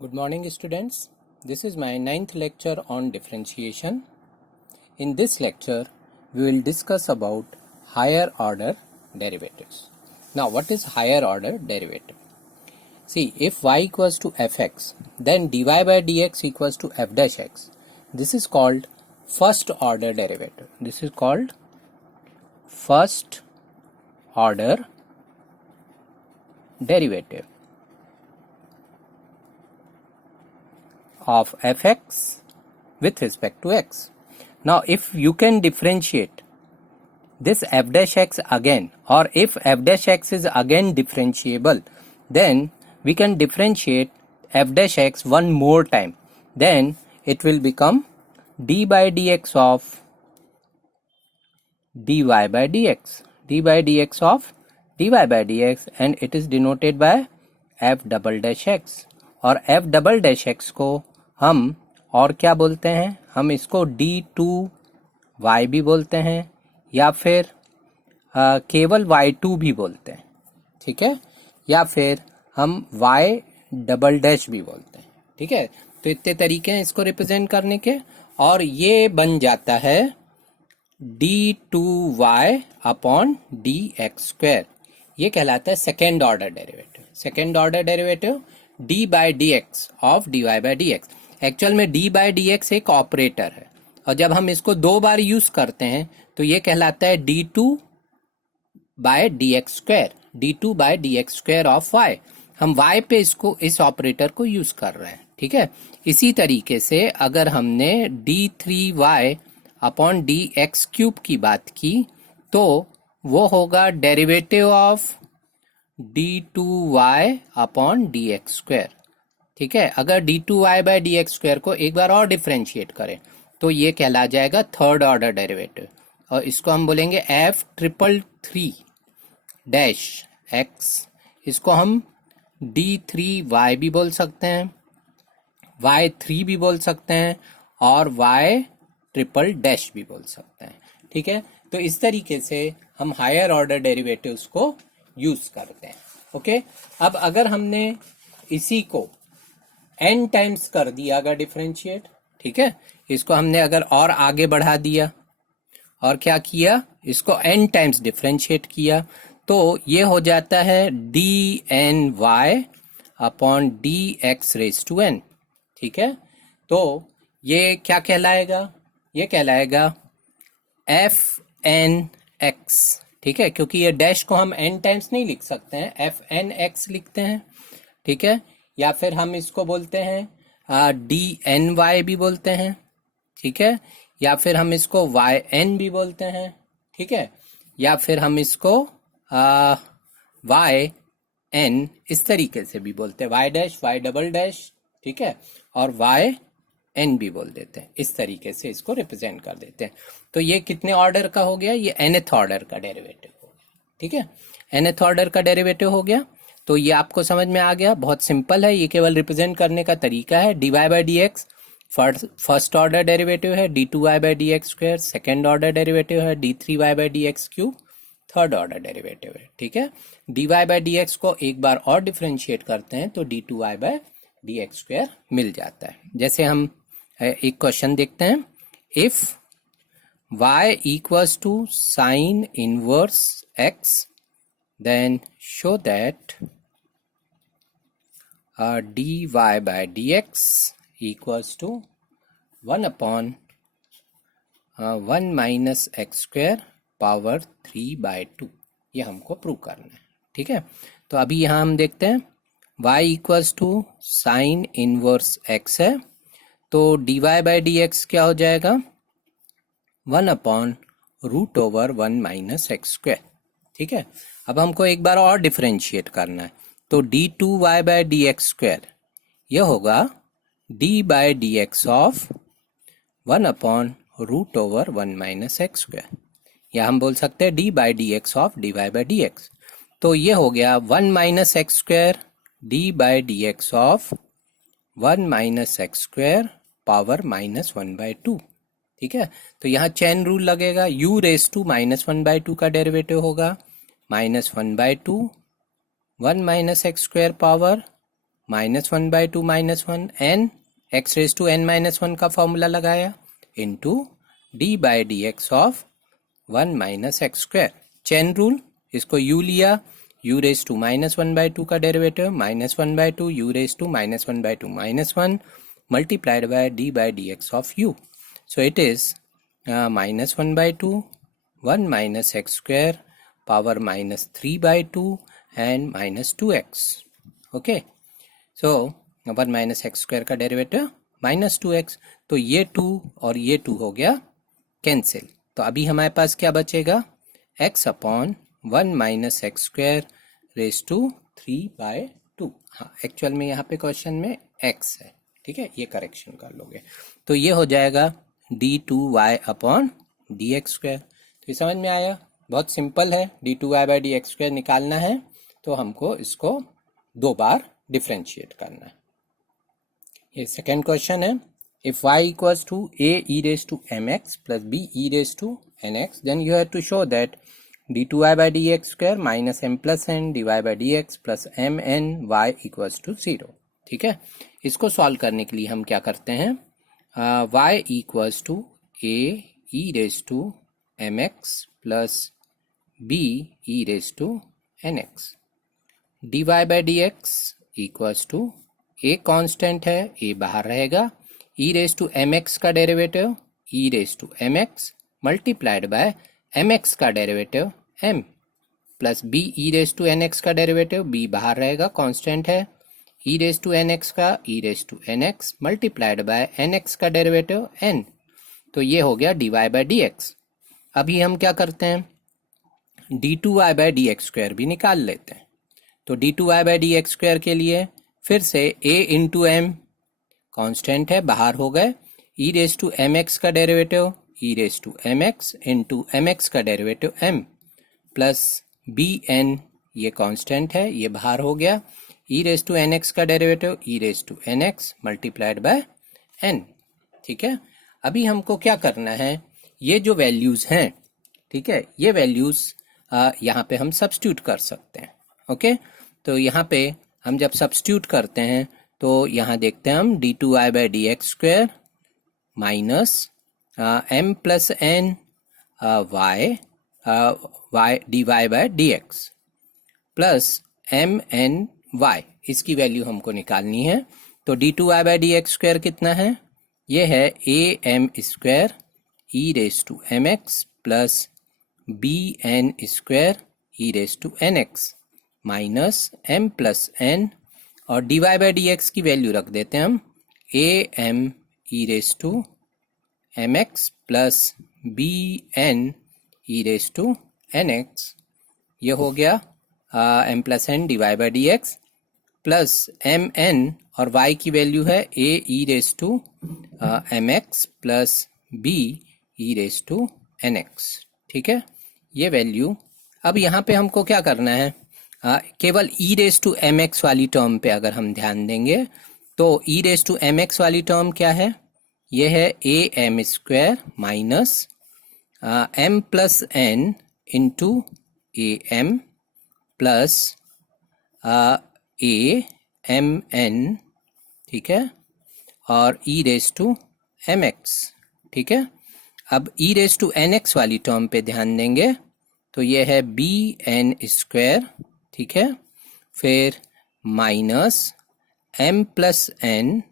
Good morning, students. This is my 9th lecture on differentiation. In this lecture, we will discuss about higher order derivatives. Now, what is higher order derivative? See, if y equals to fx, then dy by dx equals to f dash x. This is called first order derivative. This is called first order derivative of fx with respect to x. Now, if you can differentiate this f dash x again, or if f dash x is again differentiable, then we can differentiate f dash x one more time. Then it will become d by dx of dy by dx, d by dx of dy by dx, and it is denoted by f double dash x. और f double dash x को हम और क्या बोलते हैं? हम इसको d2y भी बोलते हैं, या फिर केवल y2 भी बोलते हैं, ठीक है, या फिर हम y डबल डैश भी बोलते हैं, ठीक है. तो इतने तरीके हैं इसको रिप्रेजेंट करने के, और ये बन जाता है d2y अपॉन dx स्क्वायर. ये कहलाता है second order derivative. Second order derivative d by D x of dy by D x. Actual में d बाई डी एक्स एक ऑपरेटर है, और जब हम इसको दो बार यूज करते हैं तो ये कहलाता है d2 by d x square, d2 by d x square of y. हम y पे इसको, इस ऑपरेटर को यूज कर रहे हैं, ठीक है. इसी तरीके से अगर हमने d3y upon D x cube की बात की तो वो होगा derivative of d2y upon D x square, ठीक है. अगर d2y bye d x square को एक बार और डिफ्रेंशिएट करें तो ये कहला जाएगा थर्ड ऑर्डर डेरिवेटिव, और इसको हम बोलेंगे f triple three dash x. इसको हम d3y भी बोल सकते हैं, y3 भी बोल सकते हैं, और y ट्रिपल डैश भी बोल सकते हैं, ठीक है. तो इस तरीके से हम हायर ऑर्डर डेरिवेटिव्स को यूज करते हैं. ओके, अब अगर हमने इसी को n टाइम्स कर दिया अगर डिफरेंशिएट, ठीक है, इसको हमने अगर और आगे बढ़ा दिया और क्या किया, इसको n टाइम्स डिफरेंशिएट किया, तो ये हो जाता है dny upon dx raise to n, ठीक है. तो ये क्या कहलाएगा? ये कहलाएगा fnx, ठीक है, क्योंकि ये डैश को हम n टाइम्स नहीं लिख सकते हैं, fnx लिखते हैं, ठीक है. या फिर हम इसको बोलते हैं dny भी बोलते हैं, ठीक है, या फिर हम इसको yn भी बोलते हैं, ठीक है, या फिर हम इसको yn इस तरीके से भी बोलते हैं, y dash, y double dash, ठीक है, और yn भी बोल देते हैं. इस तरीके से इसको रिप्रेजेंट कर देते हैं. तो ये कितने ऑर्डर का हो गया? ये nth ऑर्डर का डेरिवेटिव हो गया, ठीक है, nth ऑर्डर का डेरिवेटिव हो गया. तो ये आपको समझ में आ गया, बहुत सिंपल है, ये केवल रिप्रेजेंट करने का तरीका है. dy by D x first order derivative है, d2y by D x square second order derivative है, d3y by D x cube third order derivative है, ठीक है. dy बाई डी एक्स को एक बार और डिफ्रेंशिएट करते हैं तो d2y by D x square मिल जाता है. जैसे हम एक क्वेश्चन देखते हैं. If y equals to sine inverse x, then show that dy by dx equals to 1 upon 1 minus x square power 3 by 2. ये हमको प्रूव करना है, ठीक है. तो अभी यहाँ हम देखते हैं y equals to sine inverse x है, तो dy by dx क्या हो जाएगा? 1 upon root over 1 minus x square, ठीक है. अब हमको एक बार और डिफरेंशिएट करना है, तो d2y by D x square यह होगा d by D x of 1 upon root over 1 minus x square, या हम बोल सकते हैं d by D x of dy by D x. तो ये हो गया 1 minus x square d by D x of 1 minus x square power minus 1 by 2, ठीक है. तो यहाँ चेन रूल लगेगा, u raise to minus 1 by 2 का डेरिवेटिव होगा minus 1 by 2, 1 minus x square power -1/2 - 1 n x⁻n - 1 का फॉर्मूला लगाया into d by d x of 1 minus x square. Chain rule, इसको u लिया, u⁻⁻1/2 का derivative -1/2 u⁻⁻1/2 -1 multiplied by d by dx of u. So it is -1/2 1 minus x square power -3/2 and -2x. Okay, so 1 minus x square का derivative -2x, तो ये 2 और ये 2 हो गया कैंसिल। तो अभी हमारे पास क्या बचेगा, x upon 1 minus x square raise to 3/2। हाँ, एक्चुअल में यहाँ पे क्वेश्चन में x है, ठीक है, ये करेक्शन कर लोगे। तो ये हो जाएगा d2y upon D x square. तो ये समझ में आया, बहुत सिंपल है। d2y/dx² निकालना है तो हमको इसको 2 बार डिफ्रेंशिएट करना है। ये सेकेंड क्वेश्चन है, if y equals to a e⁻mx plus b e⁻nx then you have to show that d2y/dx² minus m plus n dy/dx plus mn y equals to 0। ठीक है, इसको सॉल्व करने के लिए हम क्या करते हैं, y equals to a e⁻mx plus b e⁻nx dy/dx equals to a constant है, a बाहर रहेगा, e⁻mx का derivative e⁻mx multiplied by mx का derivative m plus b e⁻nx का डेरिवेटिव b बाहर रहेगा, कांस्टेंट है, e⁻nx का e⁻nx मल्टीप्लाइड बाय nx का डेरिवेटिव n। तो ये हो गया dy/dx। अभी हम क्या करते हैं, d2y/dx² भी निकाल लेते हैं। तो d2y/dx² के लिए फिर से a इंटू m कांस्टेंट है, बाहर हो गए, e⁻mx का डेरिवेटिव e⁻mx इंटू mx का डेरिवेटिव m प्लस bn, ये कांस्टेंट है, ये बाहर हो गया, e⁻nx का derivative e⁻nx multiplied by n। ठीक है, अभी हमको क्या करना है, ये जो वैल्यूज हैं, ठीक है, ये वैल्यूज यहाँ पे हम सब्स्टिट्यूट कर सकते हैं। ओके, तो यहाँ पे हम जब सब्स्टिट्यूट करते हैं तो यहाँ देखते हैं हम d2y/dx² minus m plus n y dy/dx plus mny, इसकी वैल्यू हमको निकालनी है। तो d2y/dx² कितना है, ये है am² e⁻mx plus bn² e⁻nx minus m plus n, और dy/dx की वैल्यू रख देते हैं हम am e⁻mx plus bn e⁻nx, ये हो गया m plus n dy/dx plus mn, और y की वैल्यू है a e⁻mx plus b e⁻nx। ठीक है, ये वैल्यू। अब यहाँ पे हमको क्या करना है, केवल e⁻mx वाली टर्म पे अगर हम ध्यान देंगे तो e⁻mx वाली टर्म क्या है, ये है am² minus m plus n into am plus amn, ठीक है, और e⁻mx। ठीक है, अब e⁻nx वाली टर्म पे ध्यान देंगे तो ये है bn², ठीक है, फिर minus m plus n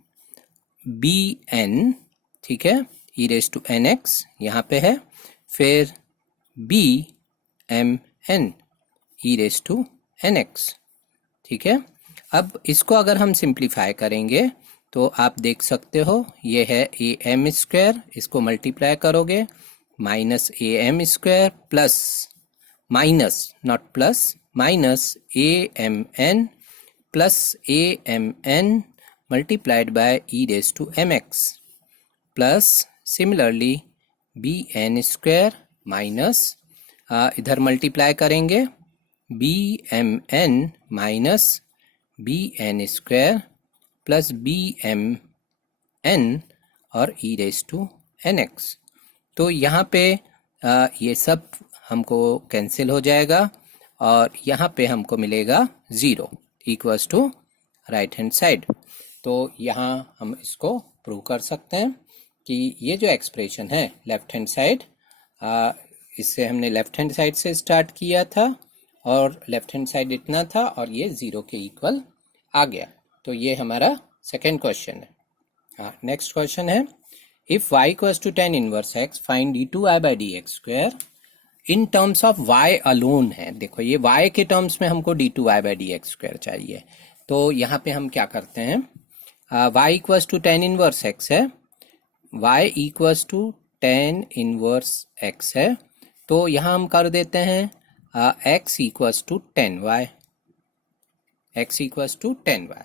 bn, ठीक है, e⁻nx यहाँ पे है, फिर bmn e⁻nx। ठीक है, अब इसको अगर हम सिंप्लीफाई करेंगे तो आप देख सकते हो, ये है am², इसको मल्टीप्लाई करोगे minus am² plus minus not plus minus amn plus amn multiplied by e⁻mx plus similarly bn² minus इधर मल्टीप्लाई करेंगे bmn minus bn² plus bmn और e⁻nx। तो यहाँ पे ये सब हमको कैंसिल हो जाएगा और यहाँ पे हमको मिलेगा 0 equals to right hand side. तो यहाँ हम इसको प्रूव कर सकते हैं कि ये जो एक्सप्रेशन है लेफ्ट हैंड साइड, इससे हमने लेफ्ट हैंड साइड से स्टार्ट किया था और लेफ्ट हैंड साइड इतना था और ये 0 के इक्वल आ गया। तो ये हमारा सेकेंड क्वेश्चन है। हाँ, नेक्स्ट क्वेश्चन है if y equals to tan inverse x find d2y by D x square in terms of y alone है। देखो ये y के टर्म्स में हमको d2y by D x square चाहिए। तो यहाँ पे हम क्या करते हैं, y equals to tan inverse x है, y equals to tan inverse x है। तो यहाँ हम कर देते हैं x equals to tan y, x equals to tan y।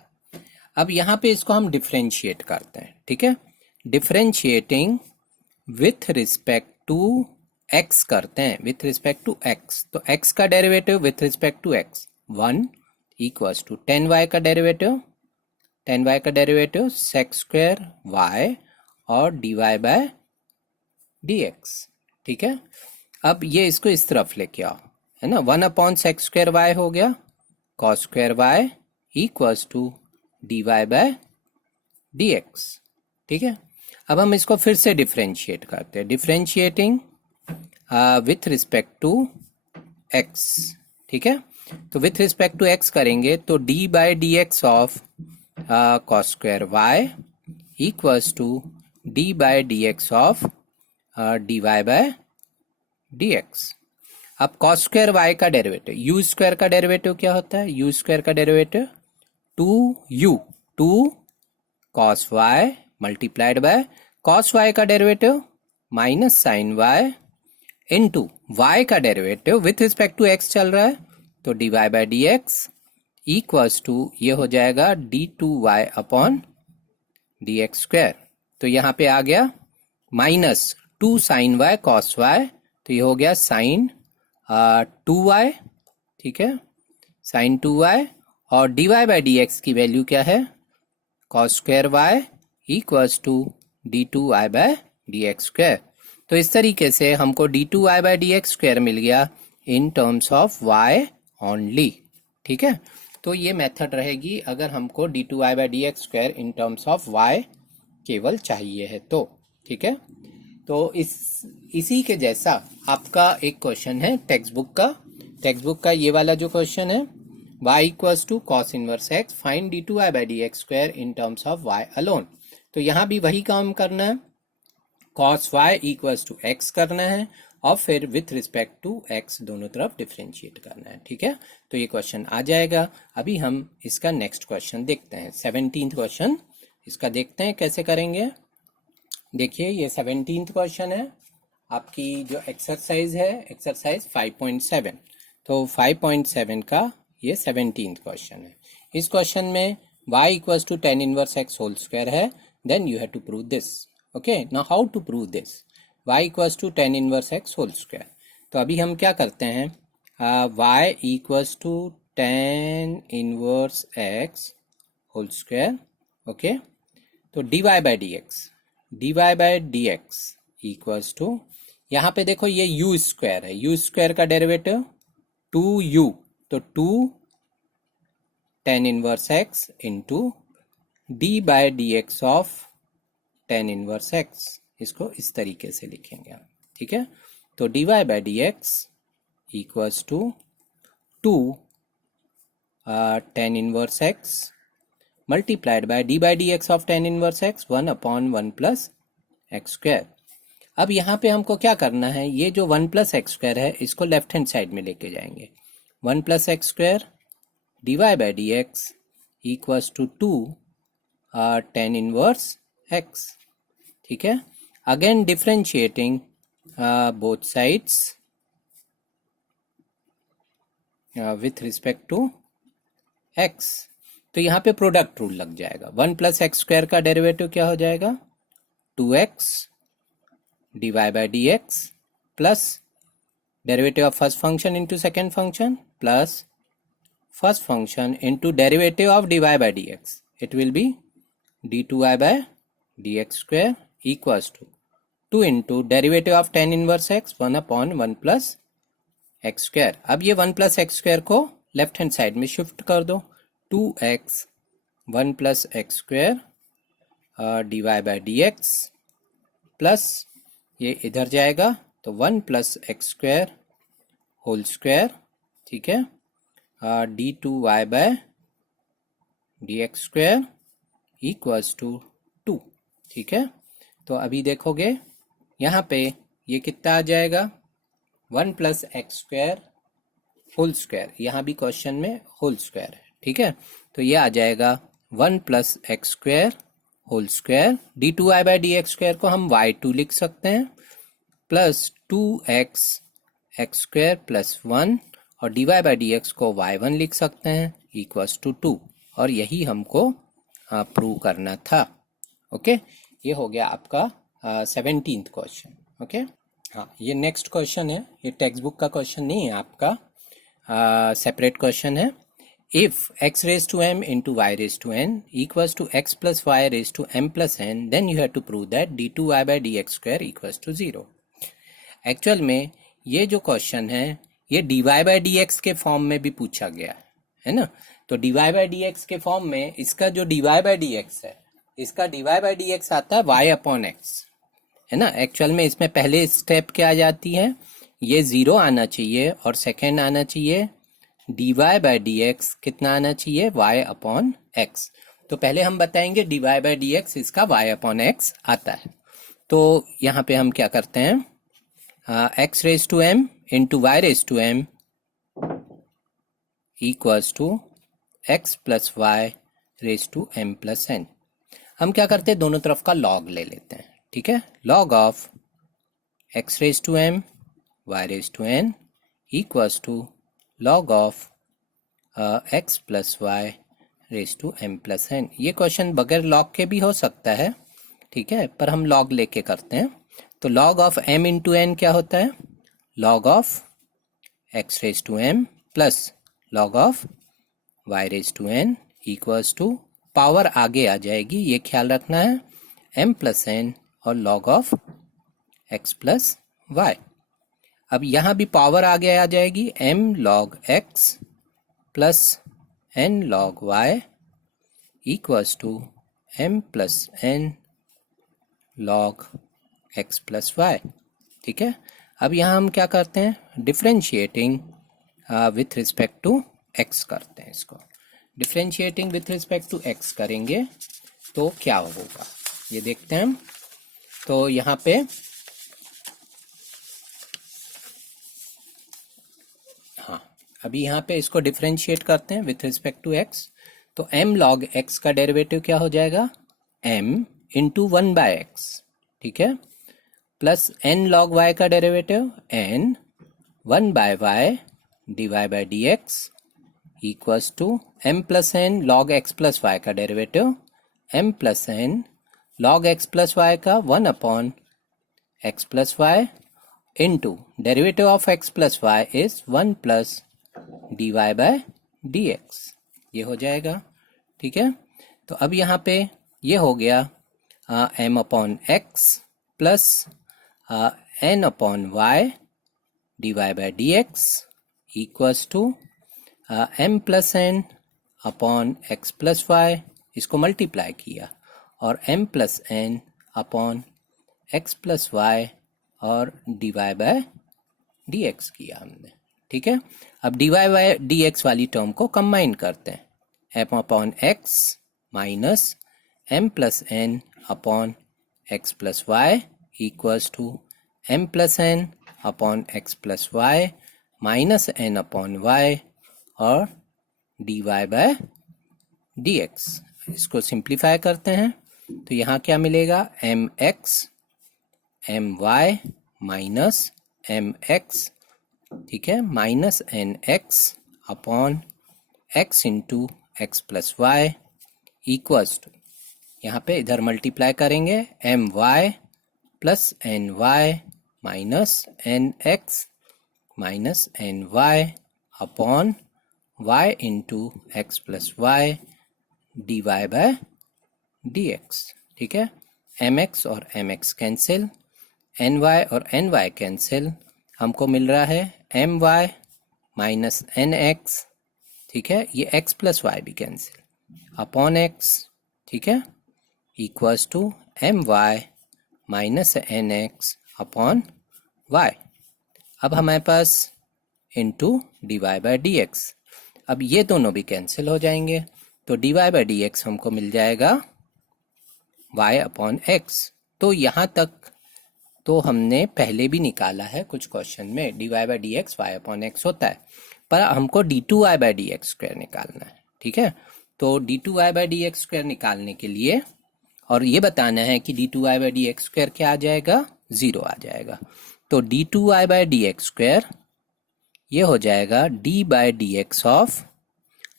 अब यहाँ पे इसको हम डिफ्रेंशिएट करते हैं, ठीक है। Differentiating with respect to x करते हैं, विथ रिस्पेक्ट टू x। तो x का derivative with respect to x 1 equals to tan y का डेरिवेटिव, tan y का डेरिवेटिव sec स्क्वायर y और dy बाय dx, ठीक है। अब ये इसको इस तरफ लेके आओ, है ना। 1 अपॉन sec स्क्वायर y हो गया cos square y equals to dy bye dx, ठीक है। अब हम इसको फिर से डिफ्रेंशिएट करते हैं, differentiating with respect to x, ठीक है। तो विथ रिस्पेक्ट टू x करेंगे तो d by d x of cos square y equals to d by d x of dy bye dx। अब cos स्क्वायर y का derivative, u square का derivative क्या होता है, u स्क्वायर का derivative 2u 2 cos y multiplied by cos y का derivative minus sine y into y का derivative with respect to x चल रहा है तो dy bye dx equals to ये हो जाएगा d2y अपॉन dx स्क्वायर। तो यहाँ पे आ गया minus 2 sine y cos y, तो ये हो गया साइन 2y, ठीक है, साइन 2y। और dy बाय dx की वैल्यू क्या है, cos square y equals to d2y by dx square. तो इस तरीके से हमको d2y बाय dx स्क्वायर मिल गया in terms of y only, ठीक है। तो ये मेथड रहेगी अगर हमको d2y by dx square in terms of y केवल चाहिए है तो, ठीक है। तो इसी के जैसा आपका एक क्वेश्चन है टेक्स्ट बुक का ये वाला जो क्वेश्चन है y equals to cos inverse x find d2y by D x square in terms of y alone. तो यहाँ भी वही काम करना है, cos y equals to x करना है और फिर विथ रिस्पेक्ट टू x दोनों तरफ डिफ्रेंशिएट करना है, ठीक है। तो ये क्वेश्चन आ जाएगा। अभी हम इसका नेक्स्ट क्वेश्चन देखते हैं, 17th क्वेश्चन इसका देखते हैं कैसे करेंगे। देखिए ये 17th क्वेश्चन है आपकी जो एक्सरसाइज है, एक्सरसाइज 5.7। तो 5.7 का ये 17th क्वेश्चन है। इस क्वेश्चन में y equals to tan inverse x whole square है, then you have to prove this. Okay, now how to prove this, y equals to tan inverse x whole square. तो अभी हम क्या करते हैं, y equals to tan inverse x whole square, okay. तो dy bye dx equals to, यहाँ पे देखो ये u स्क्वायर है, u स्क्वायर का डेरिवेटिव 2u, तो 2 tan inverse x into d by d x of tan inverse x, इसको इस तरीके से लिखेंगे हम, ठीक है। तो dy by d x equals to 2 tan inverse x multiplied by d by d x of tan inverse x 1 upon 1 plus x square. अब यहाँ पे हमको क्या करना है, ये जो 1 प्लस एक्स स्क्वायर है इसको लेफ्ट हैंड साइड में लेके जाएंगे। 1 plus x square dy by d x equals to 2 tan inverse x, ठीक है। Again differentiating both sides with respect to x। तो यहाँ पे प्रोडक्ट रूल लग जाएगा। 1 प्लस एक्स स्क्वायर का डेरिवेटिव क्या हो जाएगा, 2x dy by d x plus derivative of first function into second function plus first function into derivative of dy by d x, it will be d2y bye d x square equals to 2 into derivative of tan inverse x 1 upon 1 plus x square. अब ये 1 plus x square को left hand side में shift कर दो, 2x 1 plus x square d Y by D x plus ये इधर जाएगा तो 1 plus x square whole square, ठीक है, d two y by d x square equals to 2, ठीक है। तो अभी देखोगे यहाँ पे ये कितना आ जाएगा, 1 plus x square whole square, यहाँ भी क्वेश्चन में होल स्क्वायर है, ठीक है। तो ये आ जाएगा 1 plus x square whole square, d two y by D x square को हम y2 लिख सकते हैं, plus 2x x square plus 1 और d Y by D x को y1 लिख सकते हैं इक्वल्स टू 2, और यही हमको प्रूव करना था। ओके, ये हो गया आपका 17th क्वेश्चन। ओके, हाँ, ये नेक्स्ट क्वेश्चन है, ये टेक्स्ट बुक का क्वेश्चन नहीं है आपका, सेपरेट क्वेश्चन है। If x raised to m into y raised to n equals to x plus y raised to m plus n, then you have to prove that d2y by dx square equals to 0। Actual में ये जो question है ये dy by dx के form में भी पूछा गया है ना। तो dy by dx के फॉर्म में इसका जो dy by dx है, इसका dy by dx आता है y अपॉन x, है ना। एक्चुअल में इसमें पहले स्टेप क्या आ जाती है, ये 0 आना चाहिए और सेकेंड आना चाहिए dy by dx कितना आना चाहिए, y अपॉन x। तो पहले हम बताएंगे dy by dx इसका y अपॉन x आता है। तो यहाँ पे हम क्या करते हैं, x raise to m into y raise to m equals to x plus y raise to m plus n। हम क्या करते हैं, दोनों तरफ का लॉग ले लेते हैं, ठीक है। Log of x raise to m y raise to n equals to log of x plus y raise to m plus n। ये क्वेश्चन बगैर लॉग के भी हो सकता है, ठीक है, पर हम लॉग लेके करते हैं। तो log of m into n क्या होता है, log of x raise to m plus log of y raise to n equals to, power आगे आ जाएगी ये ख्याल रखना है, m प्लस n और log of x plus y। अब यहाँ भी पावर आगे आ जाएगी, m log x plus n log y equals to m plus n log x plus y, ठीक है। अब यहाँ हम क्या करते हैं, differentiating with respect to x करते हैं। इसको differentiating with respect to x करेंगे तो क्या होगा ये देखते हैं हम। तो यहाँ पे अभी यहाँ पे इसको डिफरेंशिएट करते हैं विथ रिस्पेक्ट टू x। तो m log x का डेरिवेटिव क्या हो जाएगा, m इंटू 1 बाय x, ठीक है, प्लस n log y का derivative n 1 by y dy bye dx equals to m plus n log x plus y का derivative m plus n log x plus y का 1 upon x plus y into derivative of x plus y is 1 plus dy bye dx, ये हो जाएगा, ठीक है। तो अब यहाँ पे ये हो गया m upon x plus n upon y dy bye dx equals to m plus n upon x plus y, इसको मल्टीप्लाई किया और m plus n upon x plus y और dy बाय dx किया हमने, ठीक है। अब dy बाय dx वाली टर्म को कंबाइन करते हैं, m upon x minus m plus n upon x plus y equals to m plus n upon x plus Y minus n upon y और dy बाय dx। इसको simplify करते हैं तो यहाँ क्या मिलेगा, mx my माइनस mx, ठीक है, minus nx upon x into x plus y equals to, यहाँ पे इधर मल्टीप्लाई करेंगे my plus ny minus nx minus ny upon y into x plus y dy bye dx, ठीक है। mx और mx cancel, ny और ny cancel, हमको मिल रहा है my माइनस nx, ठीक है, ये x प्लस वाई भी कैंसिल, अपॉन एक्स, ठीक है, equals to M Y minus N X upon Y. अब हमारे पास into D Y by D X. अब ये दोनों भी कैंसिल हो जाएंगे, तो D Y by D X हमको मिल जाएगा वाई अपॉन एक्स। तो यहाँ तक तो हमने पहले भी निकाला है कुछ क्वेश्चन में, d Y by D x y upon x होता है, पर हमको d two y by D x square निकालना है, ठीक है। तो d two y by D x square निकालने के लिए और ये बताना है कि d two y by D x square क्या आ जाएगा, 0 आ जाएगा। तो d two y by D x square ये हो जाएगा d by D x of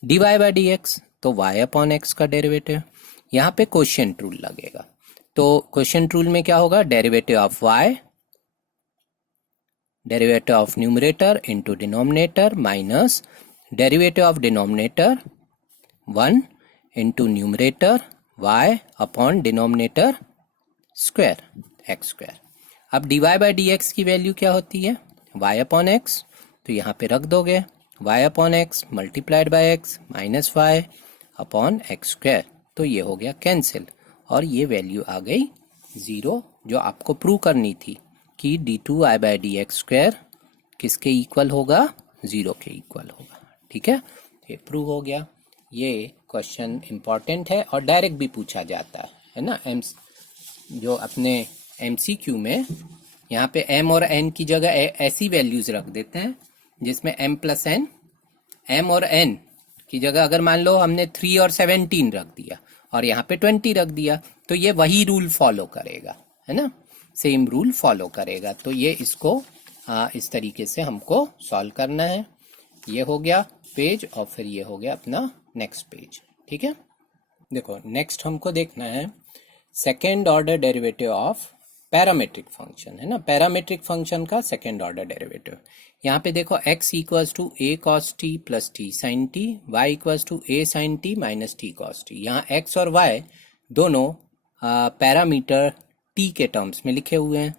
d Y by D x, तो वाई अपॉन एक्स का डेरिवेटिव। यहाँ पे क्वोशिएंट रूल लगेगा, तो क्वोशिएंट रूल में क्या होगा, derivative of Y, derivative of numerator into denominator minus derivative of denominator 1 into numerator y upon denominator square X square. अब D Y by D X की वैल्यू क्या होती है, y अपॉन एक्स, तो यहाँ पे रख दोगे y upon x multiplied by x minus y upon x square, तो ये हो गया कैंसिल और ये वैल्यू आ गई 0, जो आपको प्रूव करनी थी कि d two y by D x square किसके इक्वल होगा, 0 के इक्वल होगा, ठीक है। ये प्रूव हो गया। ये क्वेश्चन इम्पॉर्टेंट है और डायरेक्ट भी पूछा जाता है ना, जो अपने MCQ में यहाँ पे m और n की जगह ऐसी वैल्यूज रख देते हैं जिसमें m प्लस n, m और n की जगह अगर मान लो हमने 3 और 17 रख दिया और यहाँ पे 20 रख दिया, तो ये वही रूल फॉलो करेगा, है ना, सेम रूल फॉलो करेगा। तो ये इसको इस तरीके से हमको सॉल्व करना है। ये हो गया पेज और फिर ये हो गया अपना नेक्स्ट पेज, ठीक है। देखो नेक्स्ट हमको देखना है second order derivative of parametric function, है ना, पैरामेट्रिक फंक्शन का सेकेंड ऑर्डर डेरिवेटिव। यहाँ पे देखो x equals to a cos t plus t sin t, y equals to a sin t minus t cos t। यहाँ x और y दोनों parameter t के टर्म्स में लिखे हुए हैं,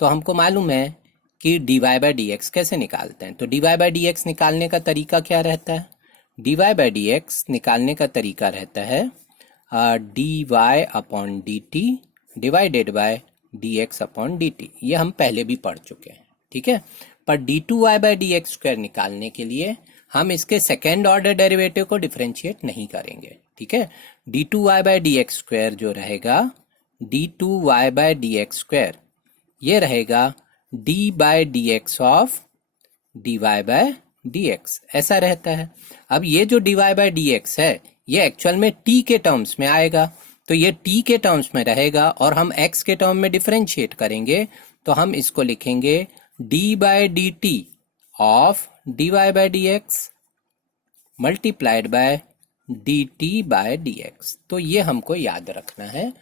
तो हमको मालूम है कि d Y by D x कैसे निकालते हैं। तो D Y by D x निकालने का तरीका क्या रहता है, d Y by D x निकालने का तरीका रहता है d y upon d t divided by d x upon d t. ये हम पहले भी पढ़ चुके हैं, ठीक है। पर d two y by D x square निकालने के लिए हम इसके सेकेंड ऑर्डर डेरिवेटिव को डिफरेंशिएट नहीं करेंगे, ठीक है। D two y by D x square जो रहेगा d two y by D x square, ये रहेगा d by D x of d Y by D x, ऐसा रहता है। अब ये जो d Y by D x है ये एक्चुअल में टी के टर्म्स में आएगा, तो ये टी के टर्म्स में रहेगा और हम एक्स के टर्म में डिफरेंशिएट करेंगे, तो हम इसको लिखेंगे d by D T of d Y by D x multiplied by D t by d x. तो ये हमको याद रखना है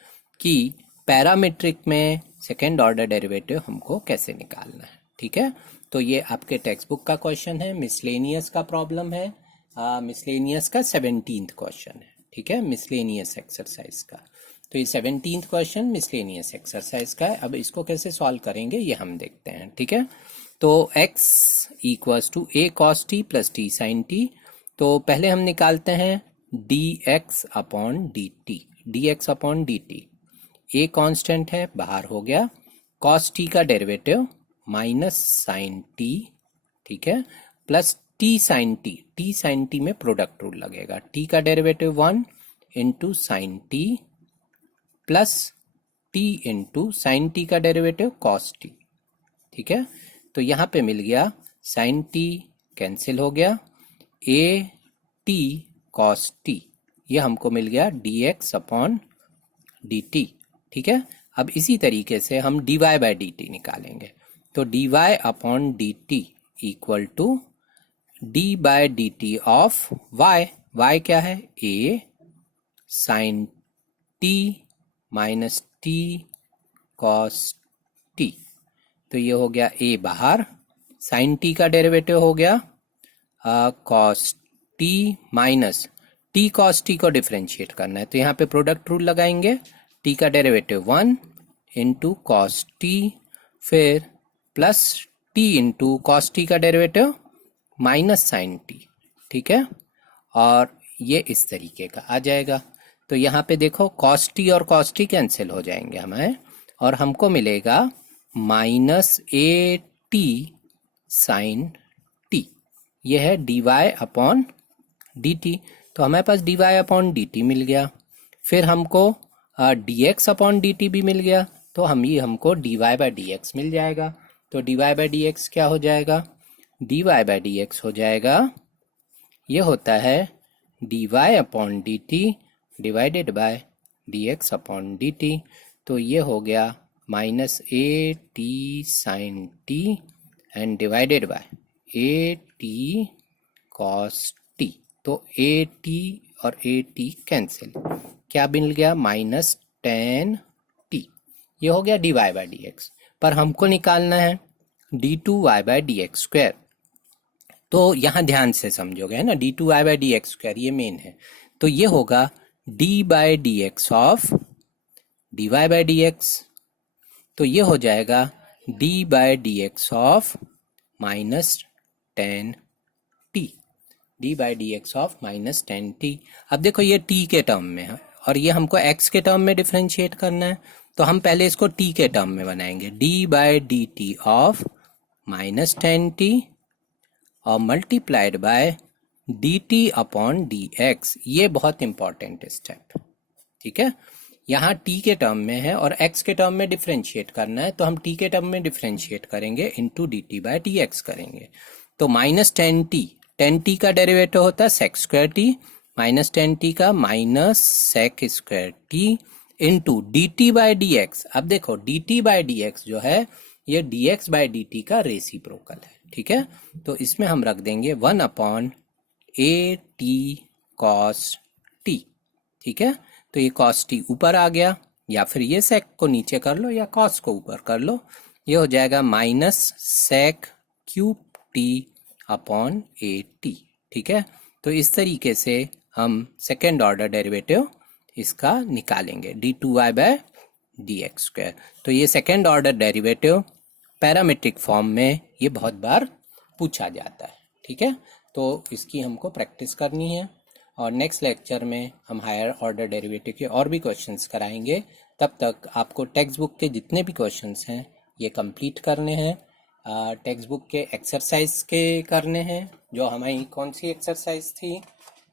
कि पैरामीट्रिक में सेकेंड ऑर्डर डेरिवेटिव हमको कैसे निकालना है, ठीक है। तो ये आपके टेक्स्ट बुक का क्वेश्चन है, मिसलेनियस का प्रॉब्लम है, मिसलेनियस का 17th क्वेश्चन है, ठीक है, मिसलेनियस एक्सरसाइज का। तो ये 17th क्वेश्चन मिसलेनियस एक्सरसाइज का है। अब इसको कैसे सॉल्व करेंगे ये हम देखते हैं, ठीक है। तो x equals to a cos t plus t sin t, तो पहले हम निकालते हैं dx अपॉन dt, dx अपॉन dt। a कांस्टेंट है, बाहर हो गया, cos t का डेरिवेटिव माइनस साइन t, ठीक है, प्लस t साइन t में प्रोडक्ट रूल लगेगा, t का डेरिवेटिव 1 into sine t plus t into sine t का डेरिवेटिव cos t, ठीक है। तो यहाँ पे मिल गया साइन t कैंसिल हो गया, a t cos t, ये हमको मिल गया dx अपॉन dt, ठीक है। अब इसी तरीके से हम dy बाई dt निकालेंगे, तो dy अपॉन dt equal to d by dt of y, y क्या है, a sine t minus t cos t, तो ये हो गया a बाहर, साइन t का डेरिवेटिव हो गया cos t minus t cos t को डिफरेंशिएट करना है, तो यहाँ पे प्रोडक्ट रूल लगाएंगे, t का डेरिवेटिव 1 इंटू cos t फिर plus t into cos t का डेरिवेटिव माइनस साइन t, ठीक है। और ये इस तरीके का आ जाएगा। तो यहाँ पे देखो cos t और cos t कैंसिल हो जाएंगे हमें, और हमको मिलेगा minus a t sine t. ये है dy अपॉन डी टी। तो हमारे पास dy अपॉन डी टी मिल गया। फिर हमको dx अपॉन डी टी भी मिल गया। तो हमको dy बाई डी एक्स मिल जाएगा। तो dy बाई डी एक्स क्या हो जाएगा? dy बाई डी एक्स हो जाएगा, ये होता है dy upon d t divided by d x upon d t. तो ये हो गया minus a t sine t and divided by a T cos t. तो ए टी और ए टी कैंसिल, क्या मिल गया? Minus ten t. ये हो गया d Y by D x. पर हमको निकालना है d two y by D x square. तो यहाँ ध्यान से समझोगे, है ना, d two y by D x square ये मेन है। तो ये होगा d by D x of d Y by D x. तो ये हो जाएगा d by D x of minus ten t. D by D x of minus ten T. अब देखो ये टी के टर्म में है और ये हमको एक्स के टर्म में डिफ्रेंशिएट करना है। तो हम पहले इसको टी के टर्म में बनाएंगे, D by D T of minus ten T और multiplied by D T upon D X. ये बहुत इंपॉर्टेंट स्टेप, ठीक है। यहाँ टी के टर्म में है और एक्स के टर्म में डिफ्रेंशिएट करना है, तो हम टी के टर्म में डिफ्रेंशिएट करेंगे, into D T by D X करेंगे। तो माइनस टेन टी का डेरिवेटिव होता है sec square T, minus ten T का minus sec square T into D T by D X. अब देखो D T by D X जो है ये D X by D T का रेसिप्रोकल है, ठीक है। तो इसमें हम रख देंगे one upon A T cos T, ठीक है। तो ये कॉस टी ऊपर आ गया, या फिर ये सेक को नीचे कर लो या कॉस को ऊपर कर लो। ये हो जाएगा minus sec cube t upon ए टी, ठीक है। तो इस तरीके से हम सेकेंड ऑर्डर डेरिवेटिव इसका निकालेंगे, d two y by d x square. तो ये second order derivative parametric form में ये बहुत बार पूछा जाता है, ठीक है। तो इसकी हमको प्रैक्टिस करनी है और नेक्स्ट लेक्चर में हम हायर ऑर्डर डेरिवेटिव के और भी क्वेश्चंस कराएंगे। तब तक आपको टेक्स्ट बुक के जितने भी क्वेश्चंस हैं ये कंप्लीट करने हैं। टेक्स्ट बुक के एक्सरसाइज के करने हैं। जो हमारी कौन सी एक्सरसाइज थी,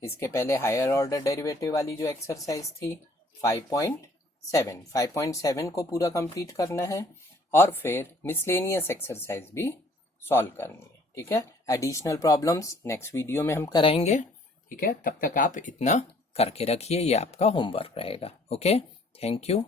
इसके पहले हायर ऑर्डर डेरिवेटिव वाली जो एक्सरसाइज थी 5.7 को पूरा कंप्लीट करना है और फिर मिसलेनियस एक्सरसाइज भी सॉल्व करनी है, ठीक है। एडिशनल प्रॉब्लम्स नेक्स्ट वीडियो में हम कराएंगे, ठीक है। तब तक आप इतना करके रखिए, ये आपका होमवर्क रहेगा। Okay, thank you.